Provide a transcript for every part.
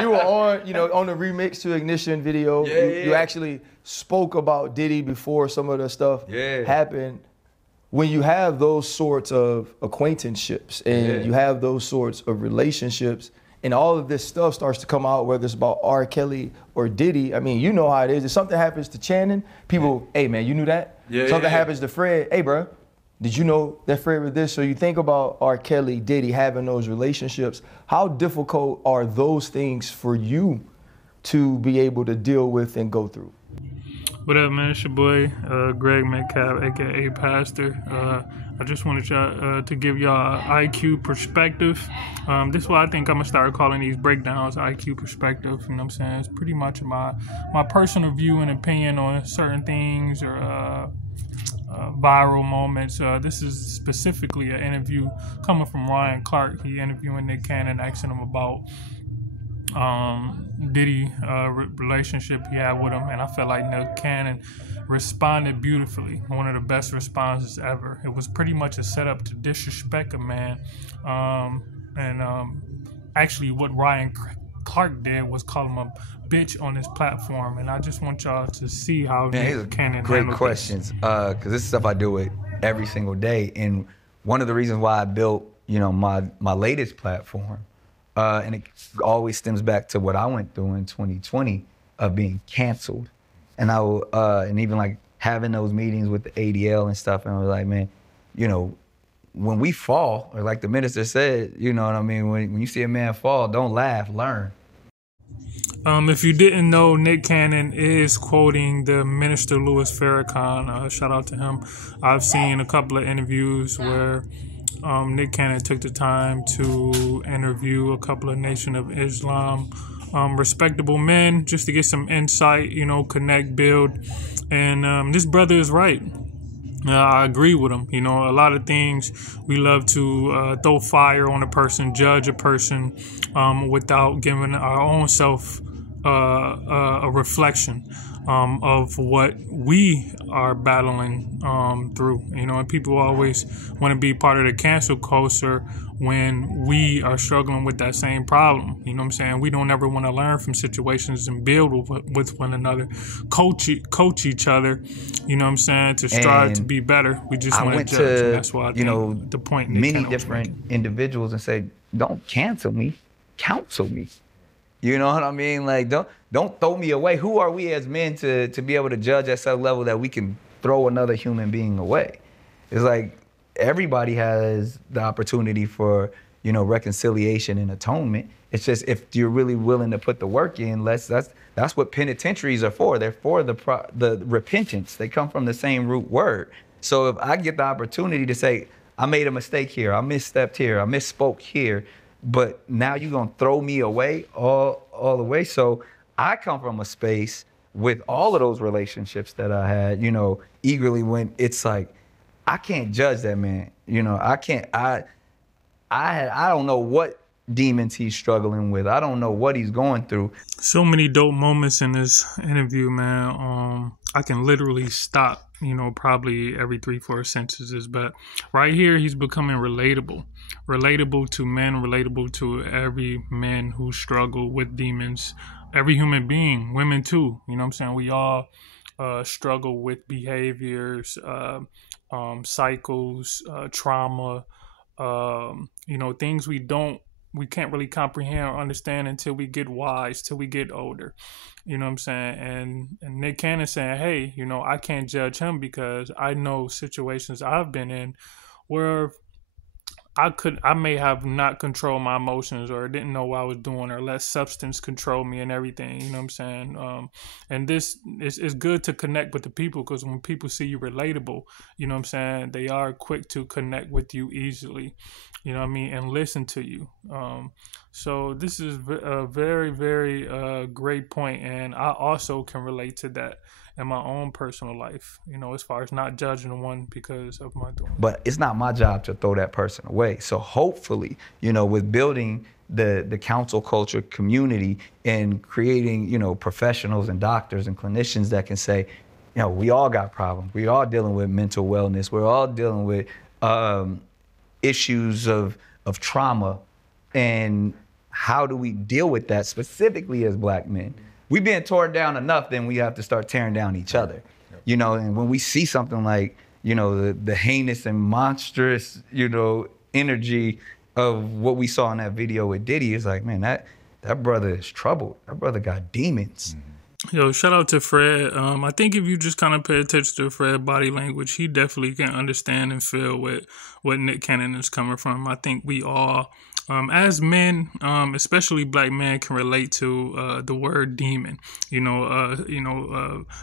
you were on, on the remix to Ignition video. You actually spoke about Diddy before some of the stuff happened. When you have those sorts of acquaintanceships and you have those sorts of relationships, and all of this stuff starts to come out, whether it's about R. Kelly or Diddy, I mean, you know how it is. If something happens to Channing, people, hey man, you knew that? Something happens to Fred, hey bro, did you know that Fred was this? So you think about R. Kelly, Diddy having those relationships. How difficult are those things for you to be able to deal with and go through? What up, man? It's your boy, Greg Metcalf, aka Pastor. I just wanted y'all to give y'all an IQ perspective. This is why I think I'm gonna start calling these breakdowns IQ perspective. You know what I'm saying? It's pretty much my personal view and opinion on certain things or viral moments. This is specifically an interview coming from Ryan Clark. He interviewing Nick Cannon, asking him about Diddy relationship he had with him, and I felt like Nick Cannon responded beautifully. One of the best responses ever. It was pretty much a setup to disrespect a man, actually what Ryan Clark did was call him a bitch on his platform, and I just want y'all to see how Nick Cannon great questions, because this is stuff I deal with every single day, and one of the reasons why I built my latest platform, and it always stems back to what I went through in 2020 of being canceled. And and even like having those meetings with the ADL and stuff, and I was like, man, when we fall, or like the minister said, you know what I mean, when you see a man fall, don't laugh, learn. If you didn't know, Nick Cannon is quoting the minister Louis Farrakhan. Shout out to him. I've seen a couple of interviews where Nick Cannon took the time to interview a couple of Nation of Islam respectable men just to get some insight, connect, build. And this brother is right. I agree with him. A lot of things we love to throw fire on a person, judge a person without giving our own self a reflection of what we are battling through. And people always want to be part of the cancel culture when we are struggling with that same problem. You know what I'm saying? We don't ever want to learn from situations and build with one another, coach each other, you know what I'm saying, to strive to be better. We just want to judge, and that's why I think the point many different individuals and say, don't cancel me, counsel me. You know what I mean? Like, don't throw me away. Who are we as men to be able to judge at some level that we can throw another human being away? It's like everybody has the opportunity for, reconciliation and atonement. It's just if you're really willing to put the work in, that's what penitentiaries are for. They're for the repentance. They come from the same root word. So if I get the opportunity to say, I made a mistake here, I misstepped here, I misspoke here, but now you're gonna throw me away all the way. So I come from a space with all of those relationships that I had, eagerly, when it's like, I can't judge that man. I can't, I don't know what demons he's struggling with. I don't know what he's going through. So many dope moments in this interview, man. I can literally stop, probably every 3-4 sentences, but right here, he's becoming relatable to men, relatable to every man who struggle with demons, every human being, women too. You know what I'm saying? We all struggle with behaviors, cycles, trauma, things we can't really comprehend or understand until we get wise, till we get older. You know what I'm saying? And Nick Cannon saying, hey, I can't judge him because I know situations I've been in where I may have not controlled my emotions or didn't know what I was doing or let substance control me and everything. You know what I'm saying? And this is good to connect with the people, because when people see you relatable, you know what I'm saying, they are quick to connect with you easily, you know what I mean, and listen to you. So this is a very, very great point, and I also can relate to that in my own personal life, as far as not judging one because of my doing. But it's not my job to throw that person away. So hopefully, with building the counsel culture community and creating, professionals and doctors and clinicians that can say, we all got problems. We're all dealing with mental wellness. We're all dealing with issues of trauma. And how do we deal with that specifically as black men? We've been torn down enough, then we have to start tearing down each other. You know, and when we see something like, you know, the heinous and monstrous, you know, energy of what we saw in that video with Diddy, it's like, man, that brother is troubled. That brother got demons. Yo, shout out to Fred. I think if you just kind of pay attention to Fred's body language, he definitely can understand and feel what Nick Cannon is coming from. I think we all, as men, especially black men, can relate to the word demon.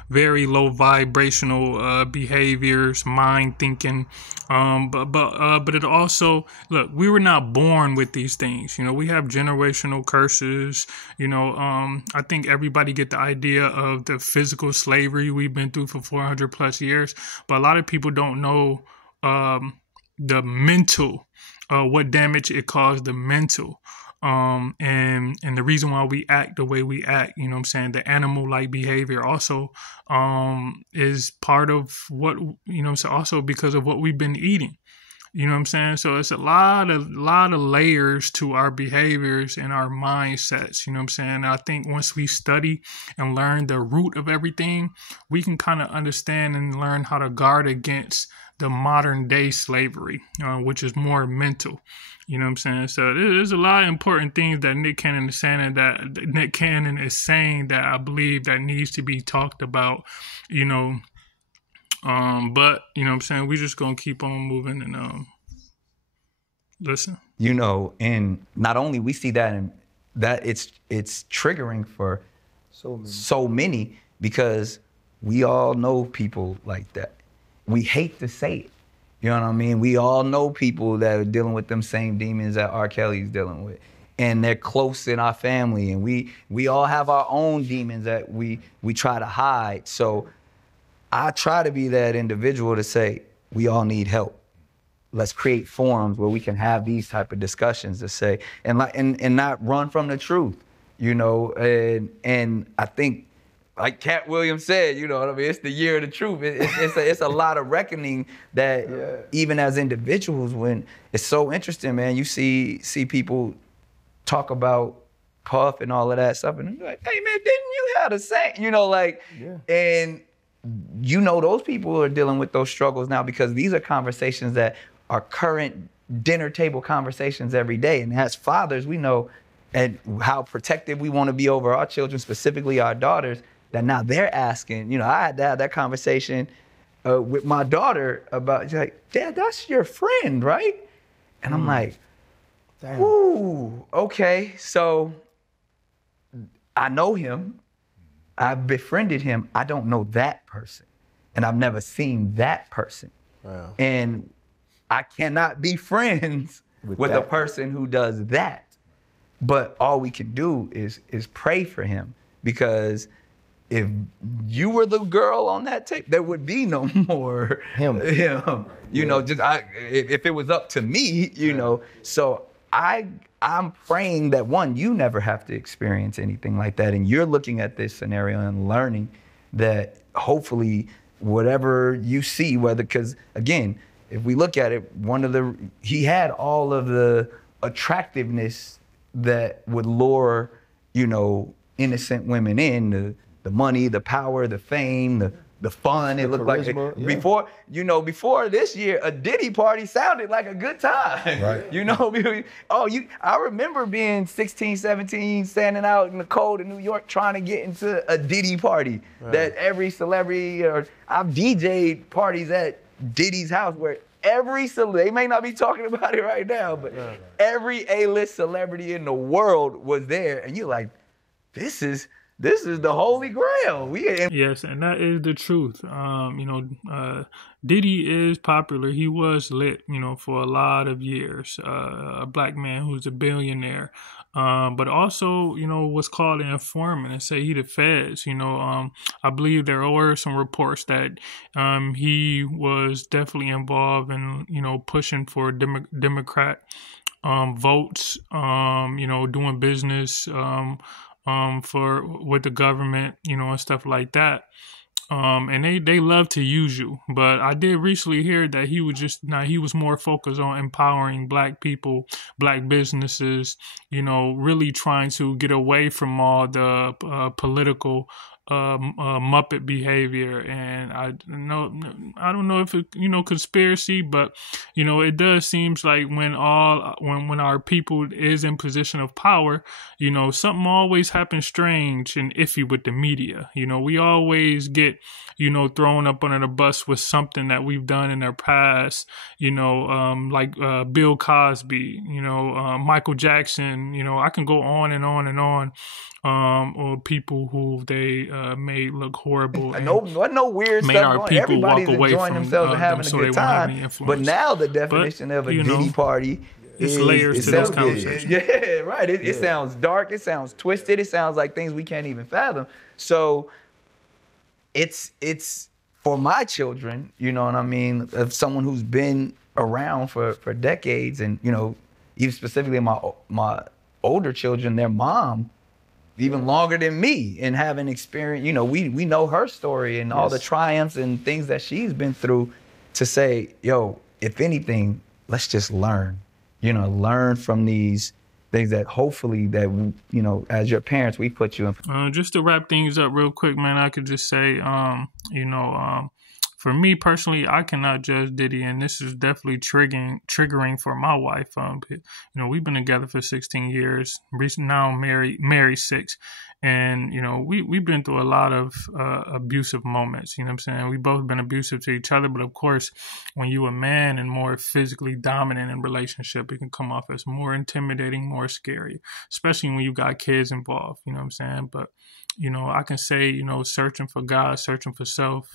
Very low vibrational behaviors, mind thinking. But it also, look, we were not born with these things. You know, we have generational curses. You know, I think everybody get the idea of the physical slavery we've been through for 400 plus years, but a lot of people don't know the mental, what damage it caused the mental, and the reason why we act the way we act. You know what I'm saying? The animal-like behavior also is part of what, you know, so also because of what we've been eating. You know what I'm saying? So it's a lot of layers to our behaviors and our mindsets. You know what I'm saying? I think once we study and learn the root of everything, we can kind of understand and learn how to guard against the modern day slavery, which is more mental. You know what I'm saying? So there's a lot of important things that Nick Cannon is saying, that I believe that needs to be talked about, you know. But you know what I'm saying, we just gonna keep on moving and listen. You know, and not only we see that, and that it's triggering for so many because we all know people like that. We hate to say it. You know what I mean? We all know people that are dealing with them same demons that R. Kelly's dealing with. And they're close in our family, and we all have our own demons that we try to hide. So I try to be that individual to say, we all need help. Let's create forums where we can have these type of discussions to say, and not run from the truth, you know. And I think, like Cat Williams said, you know what I mean, it's the year of the truth. It's a lot of reckoning that even as individuals, when it's so interesting, man, you see people talk about Puff and all of that stuff, and they're like, hey man, didn't you have the same, you know, like, and you know those people are dealing with those struggles now because these are conversations that are current dinner table conversations every day. And as fathers, we know and how protective we want to be over our children, specifically our daughters, that now they're asking, you know, I had to have that conversation with my daughter about, she's like, Dad, that's your friend, right? And I'm like, ooh, okay. So I know him. I've befriended him. I don't know that person. And I've never seen that person. Wow. And I cannot be friends with a person who does that. But all we can do is pray for him, because if you were the girl on that tape, there would be no more him. You know, just if it was up to me, you know. So I'm praying that, one, you never have to experience anything like that, and you're looking at this scenario and learning that hopefully whatever you see, whether, because again, if we look at it, he had all of the attractiveness that would lure, you know, innocent women in, the money, the power, the fame, the fun. It looked charisma, like before this year, a Diddy party sounded like a good time. Right. You know, I remember being 16, 17, standing out in the cold in New York trying to get into a Diddy party. Right. That every celebrity, or I've DJ'd parties at Diddy's house where every celebrity, they may not be talking about it right now, but every A-list celebrity in the world was there. And you're like, this is the holy grail. Yes, and that is the truth. Diddy is popular. He was lit, you know, for a lot of years. A black man who's a billionaire. But also, you know, was called an informant and say he the feds. You know, I believe there were some reports that he was definitely involved in, you know, pushing for Democrat votes, you know, doing business with the government, you know, and stuff like that. And they love to use you. But I did recently hear that he was more focused on empowering Black people, Black businesses, really trying to get away from all the political Muppet behavior. And I don't know if it, conspiracy, but it does seems like when our people is in position of power, something always happens strange and iffy with the media. We always get thrown up under the bus with something that we've done in our past, like Bill Cosby, Michael Jackson, I can go on and on and on. Or people who they made look horrible. No weird made stuff our going. people Everybody's walk away enjoying from themselves and having them, so a good time. But now the definition of a Diddy party is layers to this conversation. Yeah, right. It sounds dark. It sounds twisted. It sounds like things we can't even fathom. So it's for my children, you know what I mean, of someone who's been around for decades, and even specifically my older children, their mom, even longer than me, and having experience, we know her story and all the triumphs and things that she's been through, to say, yo, if anything, let's just learn, learn from these things that hopefully that, as your parents, we put you in. Just to wrap things up real quick, man, I could just say, for me personally, I cannot judge Diddy, and this is definitely triggering for my wife. We've been together for 16 years, now married 6, and we've been through a lot of abusive moments. You know what I'm saying? We've both been abusive to each other, but of course, when you're a man and more physically dominant in a relationship, it can come off as more intimidating, more scary, especially when you got kids involved. You know what I'm saying? But I can say, searching for God, searching for self,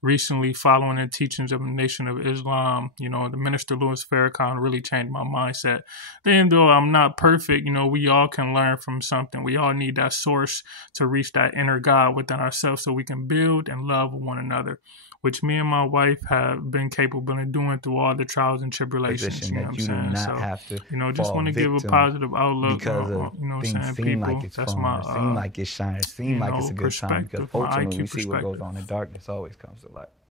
recently following the teachings of the Nation of Islam, the Minister Louis Farrakhan really changed my mindset. Then though I'm not perfect, we all can learn from something. We all need that source to reach that inner God within ourselves so we can build and love one another, which me and my wife have been capable of doing through all the trials and tribulations. You know what I'm saying? So, just want to give a positive outlook. Because of things seem like it's fun, seem like it's shining, seem like it's a good time. Because ultimately, we see what goes on in darkness always comes to light.